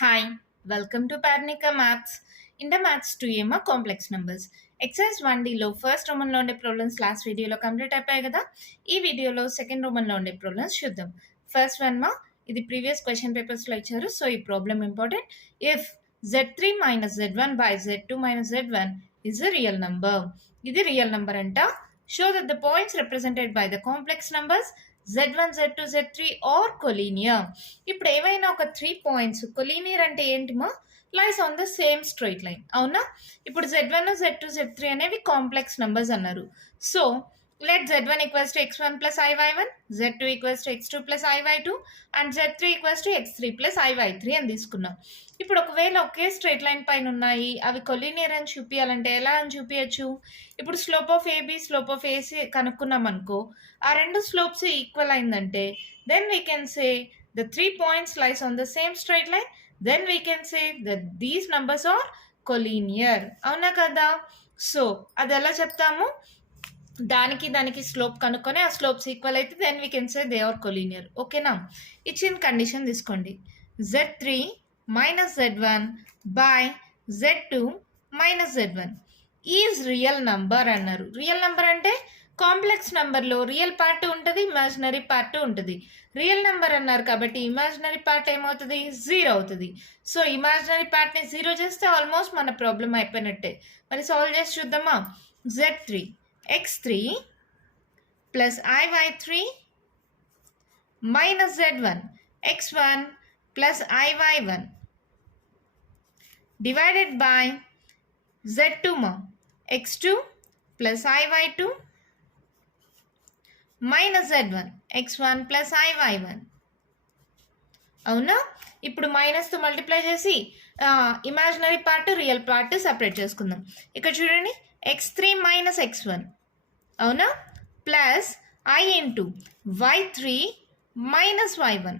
Hi, welcome to Parnika Maths. In the Maths-2A complex numbers. Exercise 1 లో first రోమన్లో ఉండే problems last వీడియోలో complete అయిపోయాయి కదా. ఈ వీడియోలో సెకండ్ రోమన్లో ఉండే ప్రాబ్లమ్స్ చూద్దాం. ఫస్ట్ వన్ ఇది ప్రీవియస్ క్వశ్చన్ పేపర్స్లో ఇచ్చారు. సో ఈ problem important. If z3 minus z1 by z2 minus z1 is a real number. ఇది రియల్ నెంబర్ అంట. Show that the points represented by the complex numbers z1, z2, z3 or collinear. ఇప్పుడు ఏవైనా ఒక 3 points collinear అంటే ఏంటిమా lies on the same straight line అవునా. ఇప్పుడు z1, z2, z3 అనేవి కాంప్లెక్స్ నెంబర్స్ అన్నారు. So let z1 equals to x1 plus iy1, z2 equals to x2 plus iy2 and z3 equals to x3 plus iy3 అని తీసుకున్నాం. ఇప్పుడు ఒకవేళ ఒకే straight line పైన ఉన్నాయి అవి కొలీనియర్ అని చూపించాలంటే ఎలా అని చూపించచ్చు. ఇప్పుడు slope of AB slope of AC కనుక్కున్నాం అనుకో, ఆ రెండు స్లోప్స్ ఈక్వల్ అయిందంటే then we can say the 3 points lies on the same straight line, then we can say that these numbers are collinear. అవునా కదా. సో అది ఎలా చెప్తాము, దానికి స్లోప్ కనుక్కొని ఆ స్లోప్స్ ఈక్వల్ అయితే then we can say they are collinear. ఓకేనా. ఇచ్చిన కండిషన్ తీసుకోండి, z3 minus z1 by z2 minus z1 is real number అన్నారు. రియల్ నెంబర్ అంటే కాంప్లెక్స్ నెంబర్లో రియల్ పార్ట్ ఉంటుంది, ఇమాజినరీ పార్ట్ ఉంటుంది. రియల్ నెంబర్ అన్నారు కాబట్టి ఇమాజినరీ పార్ట్ ఏమవుతుంది, 0 అవుతుంది. సో ఇమాజినరీ పార్ట్ని 0 చేస్తే ఆల్మోస్ట్ మన ప్రాబ్లం అయిపోయినట్టే. మరి సాల్వ్ చేసి చూద్దామా. z3 x3 plus iy3 minus z1 x1 plus iy1 divided by z2 x2 plus iy2 minus z1 x1 plus iy1. అవునా. ఇప్పుడు మైనస్తో మల్టిప్లై చేసి imaginary part real part separate చేసుకుందాం. ఇక్కడ చూడండి x3 మైనస్ x1 అవునా plus i into y3 minus y1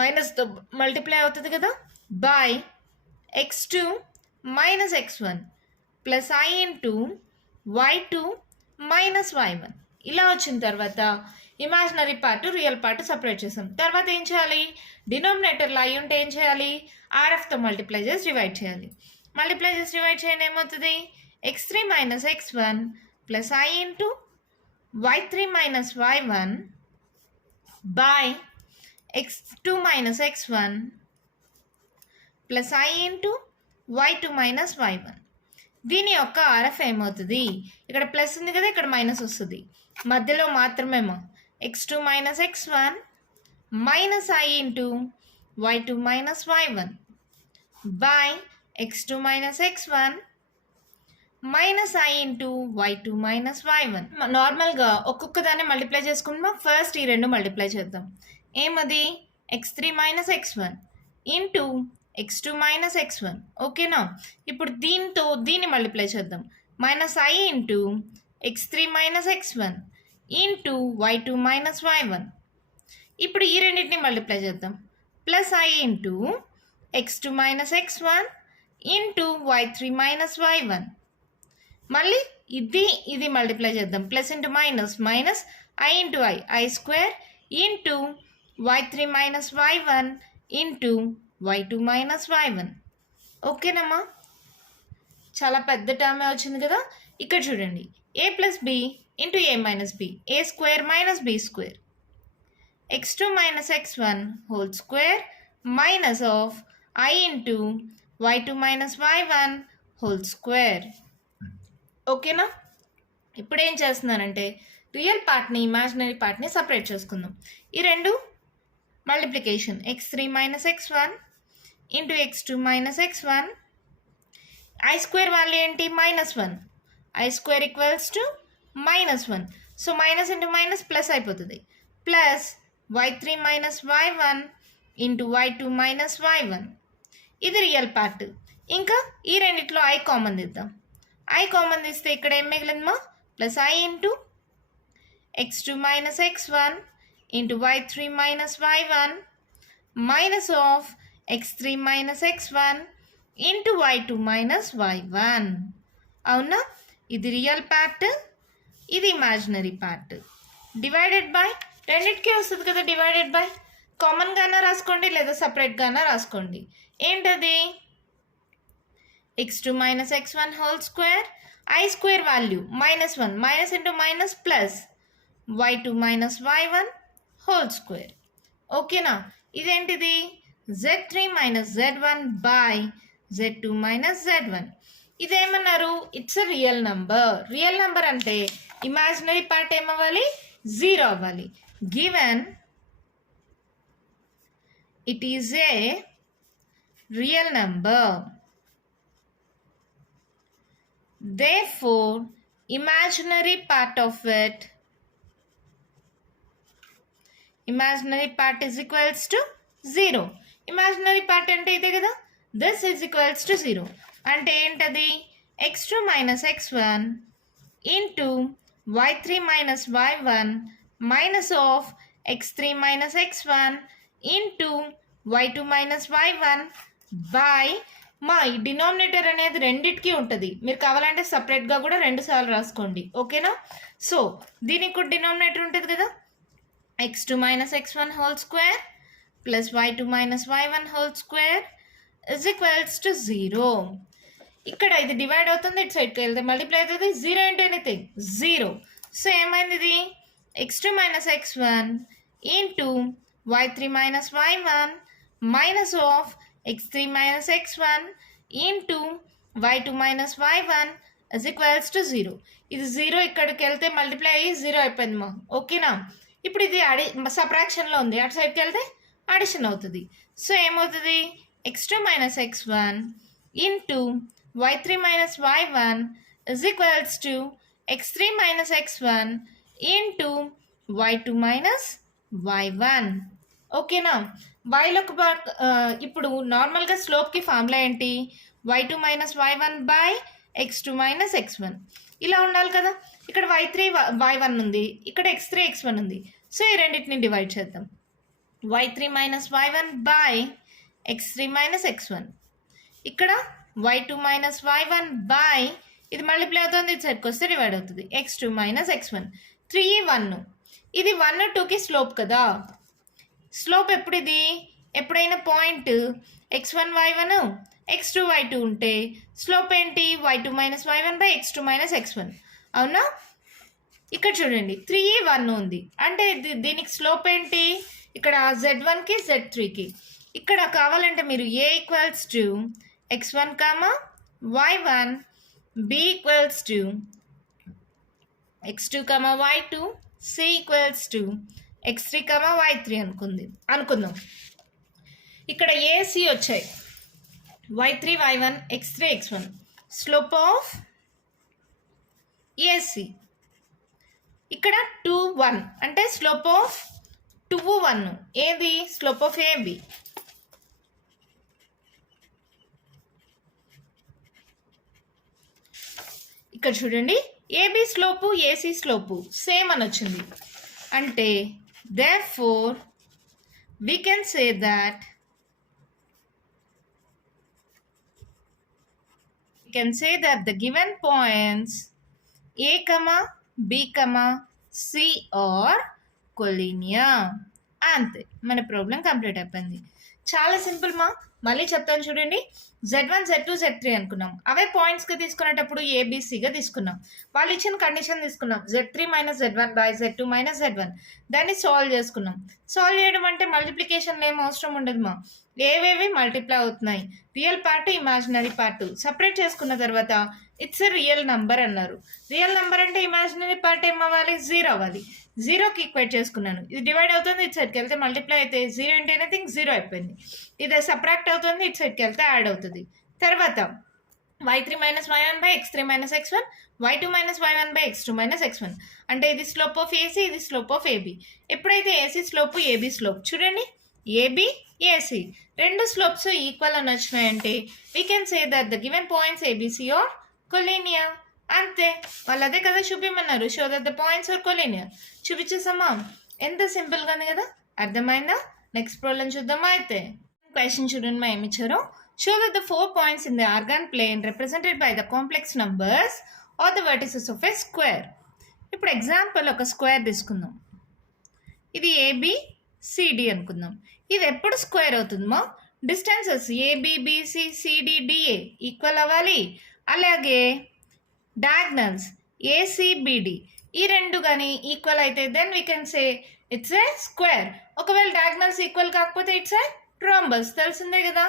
మైనస్తో multiply అవుతుంది కదా by x2 minus x1 plus i into y2 minus y1. ఇలా వచ్చిన తర్వాత imaginary part real part separate చేసాం. తర్వాత ఏం చేయాలి, డినామినేటర్లో అయి ఉంటే ఏం చేయాలి, ఆర్ఎఫ్తో మల్టిప్లై చేసి డివైడ్ చేయాలి. మల్టిప్లై చేసి డివైడ్ చేయండి ఏమవుతుంది, x3 minus x1 plus i into y3 minus y1 by x2 minus x1 plus i into y2 minus y1. దీని యొక్క ఆర్ఎఫ్ ఏమవుతుంది, ఇక్కడ ప్లస్ ఉంది కదా ఇక్కడ మైనస్ వస్తుంది, మధ్యలో మాత్రమేమో x2 minus x1 minus i into y2 minus y1 by x2 minus x1 minus i into y2 minus y1. నార్మల్గా ఒక్కొక్క దాన్ని మల్టిప్లై చేసుకుంటాం. ఫస్ట్ ఈ రెండు మల్టిప్లై చేద్దాం. ఏమది x3 minus x1 into x2 minus x1. ఓకేనా. ఇప్పుడు దీన్ని మల్టిప్లై చేద్దాం. Minus i into x3 minus x1 into y2 minus y1. ఇప్పుడు ఈ రెండింటిని మల్టిప్లై చేద్దాం. Plus i into x2 minus x1 into y3 minus y1. మళ్ళీ ఇది మల్టిప్లై చేద్దాం. Plus into minus minus i into i square into y3 minus y1 into y2 minus y1. ఓకేనమ్మా. చాలా పెద్ద టర్మే వచ్చింది కదా. ఇక్కడ చూడండి a plus B into A minus B, A square minus B square, x2 minus x1 whole square minus of i into y2 minus y1 whole square. ఓకేనా. ఇప్పుడు ఏం చేస్తున్నానంటే రియల్ పార్ట్ని ఇమాజినరీ పార్ట్ని సపరేట్ చేసుకుందాం. ఈ రెండు multiplication x3 minus x1 into x2 minus x1, i square value ఏంటి -1, i square equals to -1. So minus into minus plus అయిపోతుంది, plus y3 minus y1 into y2 minus y1. ఇది real part. ఇంకా ఈ రెండిట్లో i common తీద్దాం. i common తీస్తే ఇక్కడ ఏం మిగిలిందమ్మా, plus i into x2 minus x1 into y3 minus y1 minus of x3 minus x1 into y2 minus y1. అవునా. ఇది రియల్ పార్ట్, ఇది ఇమాజినరీ పార్ట్. డివైడెడ్ బై రెండింటికే వస్తుంది కదా డివైడెడ్ బై. కామన్ గానా రాసుకోండి లేదా సపరేట్ గానా రాసుకోండి. ఏంటది? x2 minus x1 whole square, I square value -1, minus into minus plus y2 minus y1 whole square. ఓకేనా? ఇదేంటిది? z3 minus z1 by z2 minus z1. ఇదేమన్నారు? It's a real number. Real number అంటే imaginary part ఏమవ్వాలి? 0 అవ్వాలి. Given it is a real number, therefore imaginary part is equals to 0. imaginary part అంటే ఇదే కదా, this is equals to 0. అంటే ఏంటది? x2 minus x1 into y3 minus y1 minus of x3 minus x1 into y2 minus y1 by మా ఈ denominator అనేది రెండిటికి ఉంటుంది. మీరు కావాలంటే సపరేట్గా కూడా 2 సార్లు రాసుకోండి. ఓకేనా? సో దీనికి కూడా డినామినేటర్ ఉంటుంది కదా, x2 minus x1 whole square plus y2 minus y1 whole square is equals to 0. ఇక్కడ ఇది డివైడ్ అవుతుంది, ఇటు సైడ్కి వెళ్తే మల్టిప్లై అవుతుంది. 0 ఇంటూ ఎనీథింగ్ 0. సో ఏమైంది? ఇది x2 minus x1 into y3 minus y1 minus of x3 minus x1 into y2 minus y1 is equals to 0. ఇది 0 ఇక్కడికి వెళ్తే మల్టిప్లై అయ్యి 0 అయిపోయింది మా. ఓకేనా? ఇప్పుడు ఇది సబ్ట్రాక్షన్లో ఉంది, అటు సైడ్కి వెళ్తే అడిషన్ అవుతుంది. సో ఏమవుతుంది? x2 minus x1 into y3 minus y1 is equals to x3 minus x1 into y2 minus y1. ఓకేనా? వైలోకి ఇప్పుడు నార్మల్గా స్లోప్కి ఫార్ములా ఏంటి? y2 minus y1 by x2 minus x1 ఇలా ఉండాలి కదా. ఇక్కడ y3 y1 ఉంది, ఇక్కడ x3 x1 ఉంది. సో ఈ రెండింటిని డివైడ్ చేద్దాం. y3 minus y1 by x3 minus x1, ఇక్కడ y2 మైనస్ y1 బై ఇది మల్టిప్లై అవుతుంది, ఇది సైడ్కి వస్తే డివైడ్ అవుతుంది, x2 మైనస్ x1. 3 1, ఇది 1 2కి స్లోప్ కదా. స్లోప్ ఎప్పుడు? ఇది ఎప్పుడైనా point x1 y1 x2 y2 ఉంటే స్లోప్ ఏంటి? y2 minus y1 by x2 minus x1. అవునా? ఇక్కడ చూడండి 3 1 ఉంది అంటే దీనికి స్లోప్ ఏంటి? ఇక్కడ z1కి z3కి. ఇక్కడ కావాలంటే మీరు a equals to x1 comma y1, b equals to x2 comma y2, c equals to x3 comma y3 అనుకుందాం. ఇక్కడ ఏసీ వచ్చాయి, y3 y1 x3 x1. Slope of AC ఇక్కడ 2 1 అంటే స్లోప్ ఆఫ్ 2 1. ఏది? Slope of AB. ఇక్కడ చూడండి, AB slope AC slope same అని వచ్చింది. అంటే therefore we can say that the given points a comma b comma c are collinear. అంతే, మన ప్రాబ్లం కంప్లీట్ అయిపోయింది. చాలా సింపుల్ మా. మళ్ళీ చెప్తాను చూడండి. z1 z2 z3 అనుకున్నాం, అవే పాయింట్స్కి తీసుకునేటప్పుడు ఏబిసిగా తీసుకున్నాం. వాళ్ళు ఇచ్చిన కండిషన్ తీసుకున్నాం, z3 minus z1 by z2 minus z1. దాన్ని సాల్వ్ చేసుకున్నాం. సాల్వ్ చేయడం అంటే మల్టిప్లికేషన్లో ఏం అవసరం ఉండదు మా. ఏవేవి మల్టిప్లై అవుతున్నాయి, real part imaginary part separate చేసుకున్న తర్వాత ఇట్స్ ఎ రియల్ నంబర్ అన్నారు. రియల్ నంబర్ అంటే ఇమాజినరీ పార్ట్ ఏమవ్వాలి? 0 అవ్వాలి. 0కి ఈక్వేట్ చేసుకున్నాను, ఇది డివైడ్ అవుతుంది, ఇటు సైడ్కి వెళ్తే మల్టిప్లై అయితే 0 ఇంటూ ఎనీథింగ్ 0 అయిపోయింది. ఇది సబ్ట్రాక్ట్ అవుతుంది, ఇటు సైడ్కి వెళ్తే యాడ్ అవుతుంది. తర్వాత y3 minus y1 by x3 minus x1, y2 minus y1 by x2 minus x1. అంటే ఇది స్లోప్ ఆఫ్ ఏసీ, ఇది స్లోప్ ఆఫ్ ఏబి. ఎప్పుడైతే ఏసీ స్లోప్ ఏబి స్లోప్ చూడండి, ఏబి ఏసీ రెండు స్లోప్స్ ఈక్వల్ అని వచ్చినాయంటే we can say that the given points ABC are collinear. అంతే, వాళ్ళు అదే కదా చూపించమన్నారు, show that the points are collinear. చూపించేసామా? ఎంత సింపుల్గా ఉంది కదా. అర్థమైందా? నెక్స్ట్ ప్రాబ్లం చూద్దామా? అయితే క్వశ్చన్ చూడండి మా ఏమి ఇచ్చారో. Show that the 4 points in the argand plane represented by the complex numbers or the vertices of a square. ఇప్పుడు ఎగ్జాంపుల్ ఒక స్క్వేర్ తీసుకుందాం. ఇది ఏబి సిడి అనుకుందాం. ఇది ఎప్పుడు స్క్వేర్ అవుతుందో distances AB BC CD DA equal అవ్వాలి. అలాగే డయాగ్నల్స్ ఏసిబిడి ఈ రెండు కానీ ఈక్వల్ అయితే then we can say it's a square. ఒకవేళ డయాగ్నల్స్ ఈక్వల్ కాకపోతే ఇట్స్ ఏ ట్రాంబస్. తెలిసిందే కదా.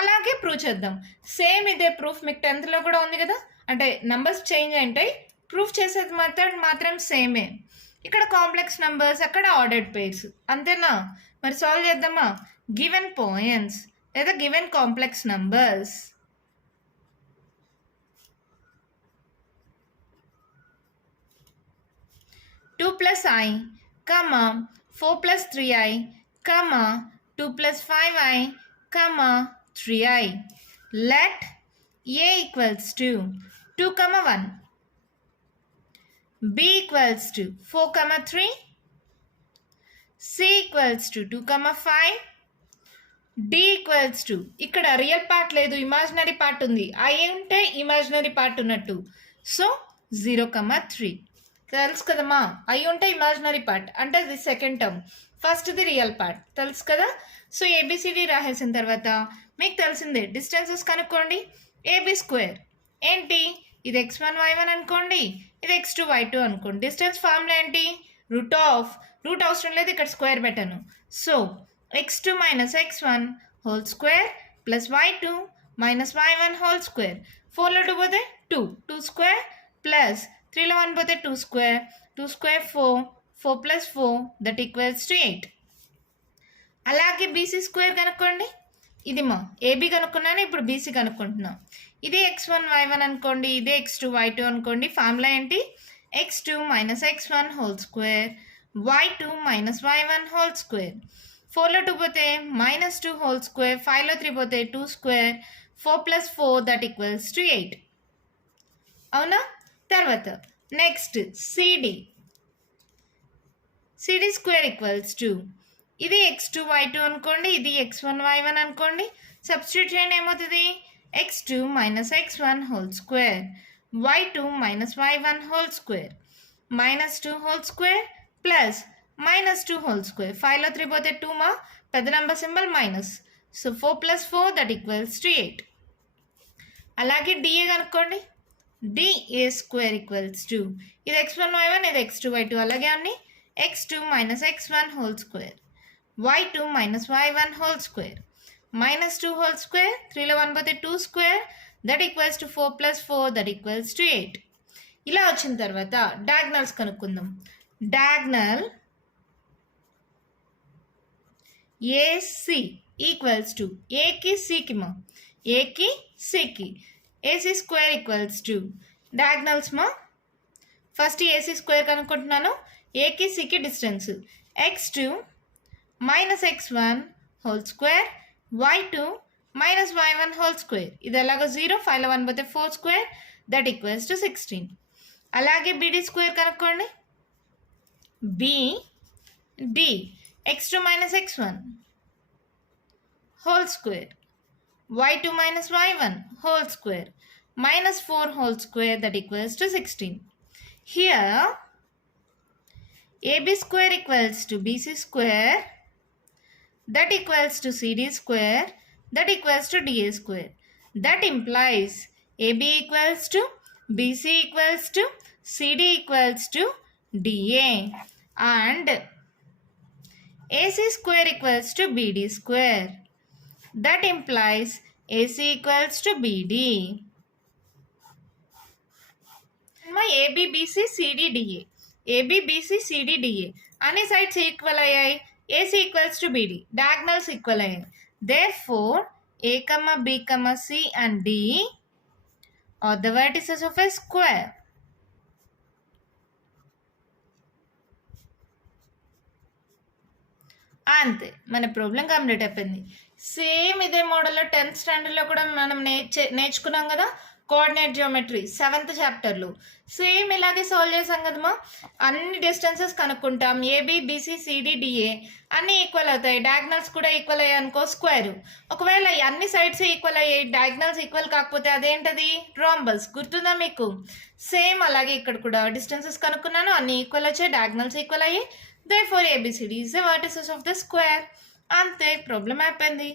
అలాగే ప్రూవ్ చేద్దాం. సేమ్ ఇదే ప్రూఫ్ మీకు 10th కూడా ఉంది కదా. అంటే నంబర్స్ చేంజ్ ఉంటాయి, ప్రూఫ్ చేసేది మెథడ్ మాత్రం సేమే. ఇక్కడ కాంప్లెక్స్ నంబర్స్, అక్కడ ఆర్డర్డ్ పేర్స్, అంతేనా. మరి సాల్వ్ చేద్దామా. గివెన్ పాయింట్స్ లేదా given complex numbers 2 plus I, 4 plus 3I, 2 plus 5I, 3I. Let A equals to 2, 1, B equals to 4, 3, C equals to 2, 5, D equals to ఇక్కడ real part లేదు, imaginary part ఉంది. I ఉంటే imaginary part ఉన్నట్టు. So 0, 3 తెలుసు కదమ్మా. I ఉంటే imaginary part అంటే ఇది సెకండ్ టర్మ్, ఫస్ట్ది రియల్ పార్ట్ తెలుసు కదా. సో ఏబిసిడి రాసేసిన తర్వాత మీకు తెలిసిందే డిస్టెన్సెస్ కనుక్కోండి. ఏబి స్క్వేర్ ఏంటి, ఇది x1 y1 అనుకోండి, ఇది x2 y2 అనుకోండి. డిస్టెన్స్ ఫార్ములా ఏంటి, రూట్ అవసరం లేదు, ఇక్కడ స్క్వేర్ పెట్టాను. So x2 minus x1 whole square plus y2 minus y1 whole square. 4లో 2 పోతే 2 square plus 3లో 1 పోతే 2 square 4 plus 4 that equals to 8. అలాగే బీసీ స్క్వేర్ కనుక్కోండి. ఇది మా ఏబి కనుక్కున్నాను, ఇప్పుడు బీసీ కనుక్కుంటున్నాం. ఇదే x1 y1 అనుకోండి, ఇదే x2 y2 అనుకోండి. ఫార్ములా ఏంటి, x2 minus x1 whole square y2 minus y1 whole square. 4లో 2 పోతే -2 whole square, 5లో 3 పోతే 2 square 4 plus 4 that equals to 8. అవునా. తర్వాత next CD square equals to ఇది x2 y2 అనుకోండి, ఇది x1 y1 అనుకోండి. సబ్స్టిట్యూట్ చేయండి, ఏమవుతుంది x2 minus x1 whole square y2 minus y1 whole square -2 whole square plus -2 whole square. 5లో 3 పోతే 2 మా పెద్ద number symbol minus. So 4 plus 4 that equals to 8. అలాగే డిఏ కనుక్కోండి. డిఏ స్క్వేర్ ఈక్వల్స్ టు ఇది x1 y1, ఇది x2 y2 అలాగే అన్ని x2 minus x1 whole square y2 minus y1 whole square -2 whole square. 3లో 1 పోతే 2 square that equals to 4 plus 4 that equals to 8. ఇలా వచ్చిన తర్వాత డయాగ్నల్స్ కనుక్కుందాం. డయాగ్నల్ ఏసి ఈక్వల్స్ టు ఏకి సికి మా ఏకి సికి AC square equals to diagonals మా ఫస్ట్ ఏసీ స్క్వేర్ కనుక్కుంటున్నాను. ఏకి సికి distance x2 minus x1 whole square y2 minus y1 whole square. ఇది ఎలాగో 0, 5లో 1 పోతే 4 square that equals to 16. అలాగే బీడీ స్క్వేర్ కనుక్కోండి. B x2 minus x1 whole square y2 minus y1 whole square -4 whole square that equals to 16. Here AB square equals to BC square that equals to CD square that equals to DA square. That implies AB equals to BC equals to CD equals to DA and AC square equals to BD square. That implies AC equals to BD. ABBC CDDA ABBC CDDA అన్ని sides equal అయ్యాయి. AC equals to BD diagonals equal అయ్యాయి. Therefore A, B, C and D are the vertices of a square. అంతే, మన problem complete అయిపోయింది. Same ఇదే మోడల్లో 10th స్టాండర్డ్లో కూడా మనం నేర్చుకున్నాం కదా కోఆర్డినేట్ జియోమెట్రీ 7th చాప్టర్లో. సేమ్ ఇలాగే సాల్వ్ చేసాం కదమ్మా. అన్ని డిస్టెన్సెస్ కనుక్కుంటాం. ఏబి బీసీ సిడి డిఏ అన్నీ ఈక్వల్ అవుతాయి. డయాగ్నల్స్ కూడా ఈక్వల్ అయ్యాయి అనుకో స్క్వేర్. ఒకవేళ అన్ని సైడ్స్ ఈక్వల్ అయ్యాయి, డయాగ్నల్స్ ఈక్వల్ కాకపోతే అదేంటది రాంబస్. గుర్తుందా మీకు. సేమ్ అలాగే ఇక్కడ కూడా డిస్టెన్సెస్ కనుక్కున్నాను, అన్ని ఈక్వల్ వచ్చాయి, డయాగ్నల్స్ ఈక్వల్ అయ్యాయి. Therefore, ABCD is the vertices of the square. అంతే ప్రాబ్లం అయిపోయింది.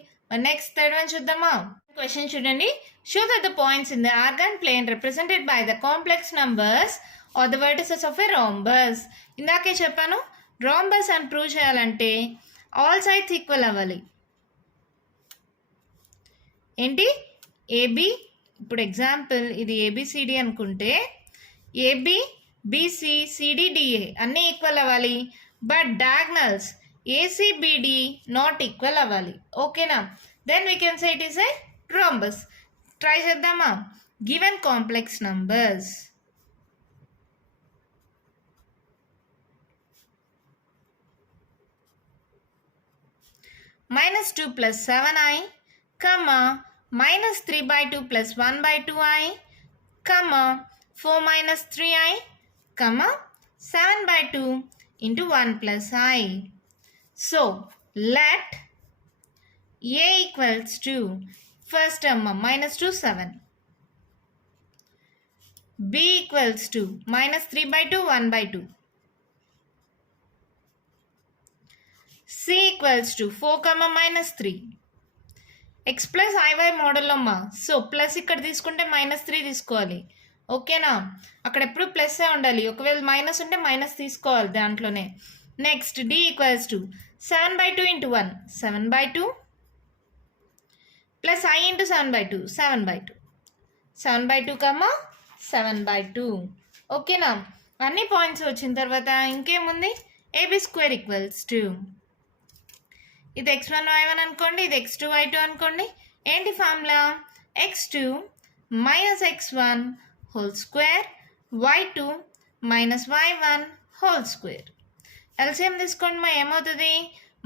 నెక్స్ట్ థర్డ్ వన్ చూద్దామా? క్వశ్చన్ చూడండి. Show that the points in the Argand plane represented by the complex numbers are the vertices of a rhombus. ఇందాకే చెప్పాను, rhombus అని prove చేయాలంటే all sides equal అవ్వాలి. ఏంటి? ఏబి, ఇప్పుడు ఎగ్జాంపుల్ ఇది ఏబిసిడి అనుకుంటే ఏబి బీసీ సిడి డిఏ అన్నీ ఈక్వల్ అవ్వాలి. But diagonals AC BD not equal అవ్వాలి. ఓకేనా? Then we can say it is a rhombus. Try చేద్దామా? Given complex numbers -2 plus 7i, -3/2 plus 1/2i, 4 minus 3i, 7/2 into 1 plus i. So, let a equals to first term -2 7, b equals to -3/2 1/2, c equals to 4 -3. x plus iy మోడల్లో అమ్మా. So plus ఇక్కడ తీసుకుంటే -3 తీసుకోవాలి. ఓకేనా? అక్కడ ఎప్పుడు plus ఉండాలి. ఒకవేళ మైనస్ ఉంటే మైనస్ తీసుకోవాలి దాంట్లోనే. Next d equals to 7/2 into 1 7/2 plus i into 7/2 7/2 7/2 7/2. ఓకేనా? అన్ని పాయింట్స్ వచ్చిన తర్వాత ఇంకేముంది? ఏబి స్క్వేర్ ఈక్వల్స్ టు ఇది x1 y1 అనుకోండి, ఇది x2 y2 అనుకోండి. ఏంటి formula? x2 minus x1 whole square y2 minus y1 whole square. LCM తీసుకోండి మా ఏమవుతుంది?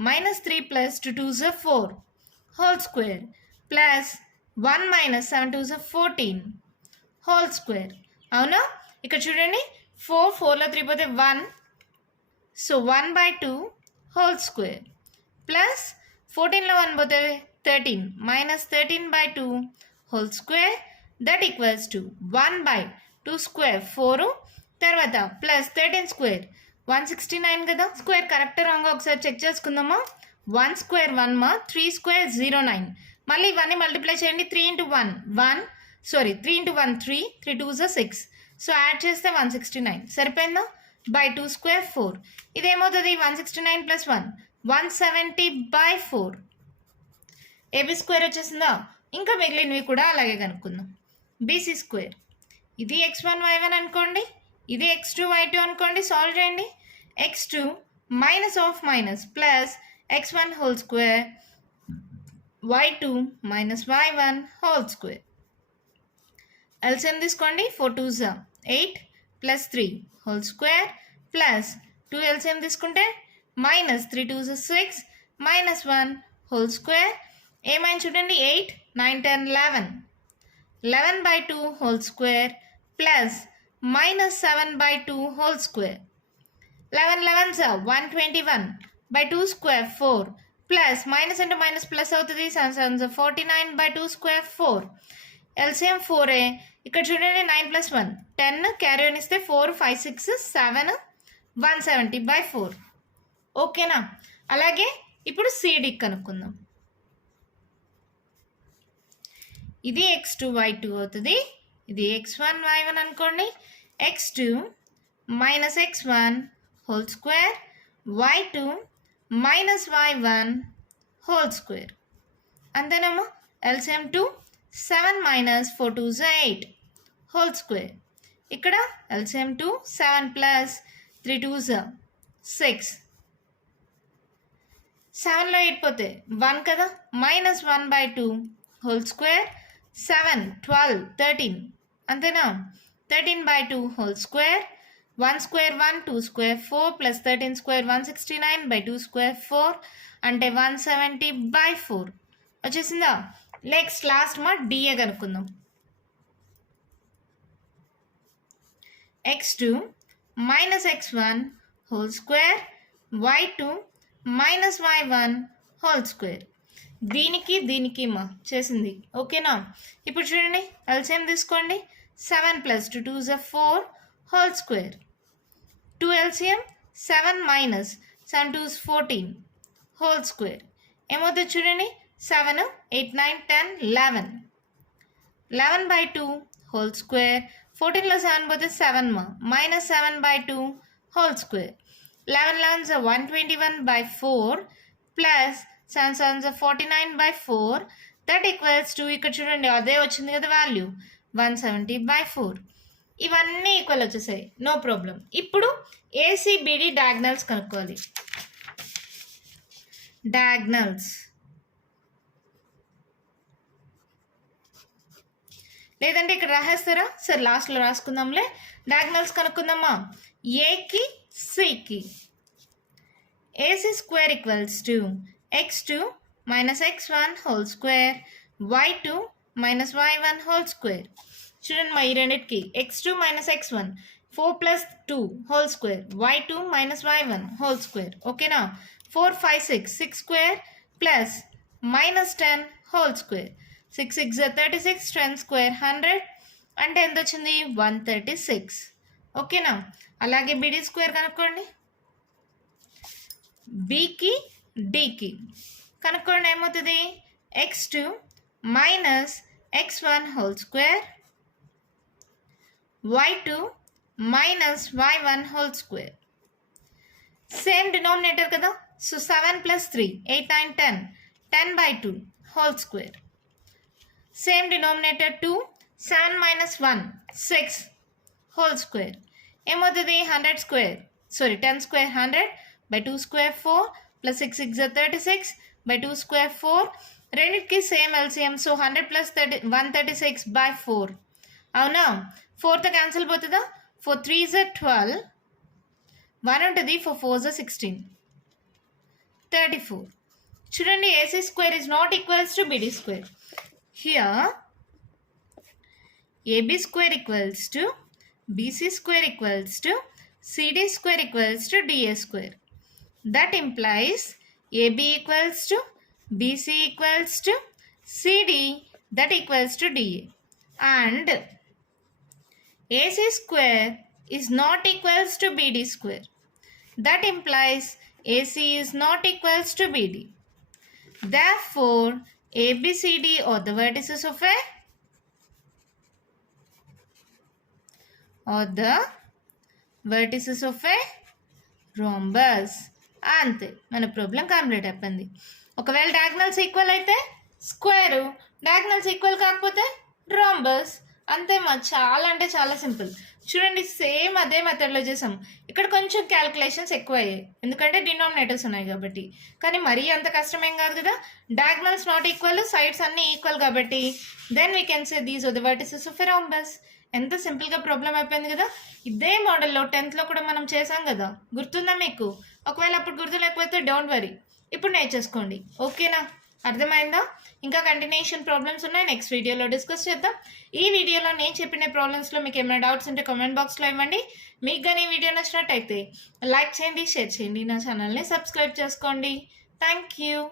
-3 plus 2 2 4 whole square plus 1 minus 7 2 14 whole square. అవునా? ఇక్కడ చూడండి, 4 4లో 3 పోతే 1, సో 1/2 హోల్ స్క్వేర్ ప్లస్ 14లో 1 పోతే 13 minus 13/2 whole square that equals to 1/2 square 4 తర్వాత ప్లస్ 13 స్క్వేర్ 169 కదా. స్క్వేర్ కరెక్ట్ రాంగ్ ఒకసారి చెక్ చేసుకుందామా? 1 స్క్వేర్ 1 మా, 3 స్క్వేర్ 09. మళ్ళీ ఇవన్నీ మల్టిప్లై చేయండి. 3 ఇంటూ 1 1 3 ఇంటూ 1 3 3 2 6. సో యాడ్ చేస్తే 169 సరిపోయిందా? By 2 square 4. ఇదేమవుతుంది? 169 ప్లస్ 1 170/4. ఏబి స్క్వేర్ వచ్చేసిందా? ఇంకా మిగిలినవి కూడా అలాగే కనుక్కుందాం. బీసీ స్క్వేర్, ఇది x1 y1 అనుకోండి, ఇది x2 y2 అనుకోండి. సాల్వ్ చేయండి. x2 minus of minus plus x1 whole square y2 minus y1 whole square. LCM తీసుకోండి. 4 2 8 plus 3 whole square plus 2 LCM తీసుకుంటే -3 2 6 -1 హోల్ స్క్వేర్. ఏమైంది చూడండి, 8 9 10 11 11/2 whole square plus -7/2 whole square. 11 11s 121/2 square 4 plus minus into minus plus అవుతుంది. 7 7s 49/2 square 4. LCM 4a. ఇక్కడ చూడండి, 9 plus 1 10 carry on ఇస్తే 4 5 6 7 170/4. ఓకేనా? అలాగే ఇప్పుడు సిడి కనుక్కుందాం. ఇది x2 y2 అవుతుంది, ఇది x1 y1 అనుకోండి. x2 minus x1 whole square y2 minus y1 whole square. అంతేనమ్మా? LCM 2 7 minus 4 2 8 whole square. ఇక్కడ ఎల్సిఎం 2 7 ప్లస్ 3 2 6. 7లో 8 పోతే 1 కదా, -1/2 హోల్ స్క్వేర్ 7 12 13. అంతేనా? 13/2 whole square 1 square 1 2 square 4 plus 13 square 169/2 square 4 అంటే 170/4 వచ్చేసిందా? నెక్స్ట్ లాస్ట్ మా డిఏ కనుక్కుందాం. x2 minus x1 whole square y2 minus y1 whole square. దీనికి మా చేసింది. ఓకేనా? ఇప్పుడు చూడండి, ఎల్సిఎం తీసుకోండి. 7 plus 2 2 4 whole square. 2 LCM 7 minus 7 2 is 14 whole square ఏమవుతుంది చూడండి 7 8 9 10 11 11 by 2 whole square 14 లో 7 పోతే 7 minus 7 by 2 whole square 11 11s are 121 by 4 plus 7 7s are 49 by 4 that equals to ఇక్కడ చూడండి అదే వచ్చింది కదా వాల్యూ 170 by 4 ఇవన్నీ ఈక్వల్ వచ్చేసాయి నో ప్రాబ్లం ఇప్పుడు ఏసీబీడి డయాగ్నల్స్ కనుక్కోవాలి డయాగ్నల్స్ లేదంటే ఇక్కడ రాసేస్తారా సరే లాస్ట్లో రాసుకుందాంలే డయాగ్నల్స్ కనుక్కుందామా ఏకి సికి AC square equals to x2 minus x1 whole square y2 minus y1 whole square చూడండి మా ఈ రెండింటికి x2 minus x1 4 plus 2 whole square y2 minus y1 whole square ఓకేనా 4 5 6 6 square plus minus 10 whole square 6 6 36 10 square 100 అంటే ఎంత వచ్చింది 136 ఓకేనా అలాగే బీడీ స్క్వేర్ కనుక్కోండి బీకి డీకి కనుక్కోండి ఏమవుతుంది x2 minus x1 whole square y2 minus y1 whole square same denominator కదా so 7 plus 3 8 9 10 10 by 2 whole square same denominator 2 7 minus 1 6 whole square ఏమవుతుంది 100 square sorry 10 square 100 by 2 square 4 plus 6 6 36 by 2 square 4 రెండింటికి same LCM so 100 plus 136 by 4 అవునా 4తో cancel పోతుందా 4 3 is 12 1 ఉంటుంది 4 4 is 16 34 చూడండి AC square is not equals to beedi square here AB square equals to BC square equals to CD square equals to DA square. That implies AB equals to BC equals to CD that equals to DA. And AC square is not equals to BD square. That implies AC is not equals to BD. Therefore, ABCD are the vertices of a rhombus. అంతే మన problem complete అయిపోయింది ఒకవేళ diagonals equal అయితే square diagonals equal కాకపోతే rhombus అంతే చాలా అంటే చాలా సింపుల్ చూడండి సేమ్ అదే మెథడ్లో చేసాం ఇక్కడ కొంచెం క్యాలిక్యులేషన్స్ ఎక్కువ అయ్యాయి ఎందుకంటే డినామినేటర్స్ ఉన్నాయి కాబట్టి కానీ మరీ అంత కష్టమేం కాదు కదా డయాగ్నల్స్ నాట్ ఈక్వల్ సైడ్స్ అన్నీ ఈక్వల్ కాబట్టి then we can say these are the vertices of a rhombus ఎంత సింపుల్గా ప్రాబ్లం అయిపోయింది కదా ఇదే మోడల్లో 10th కూడా మనం చేసాం కదా గుర్తుందా మీకు ఒకవేళ అప్పుడు గుర్తు లేకపోతే డోంట్ వరీ ఇప్పుడు నేర్చేసుకోండి ఓకేనా అర్థమైందా ఇంకా కంటిన్యూషన్ ప్రాబ్లమ్స్ ఉన్నాయి నెక్స్ట్ వీడియోలో డిస్కస్ చేద్దాం ఈ వీడియోలో నేను చెప్పిన ప్రాబ్లమ్స్లో మీకు ఏమైనా డౌట్స్ ఉంటే కామెంట్ బాక్స్లో ఇవ్వండి మీకు కానీ ఈ వీడియో నచ్చినట్టయితే లైక్ చేయండి షేర్ చేయండి నా ఛానల్ని సబ్స్క్రైబ్ చేసుకోండి థ్యాంక్ యూ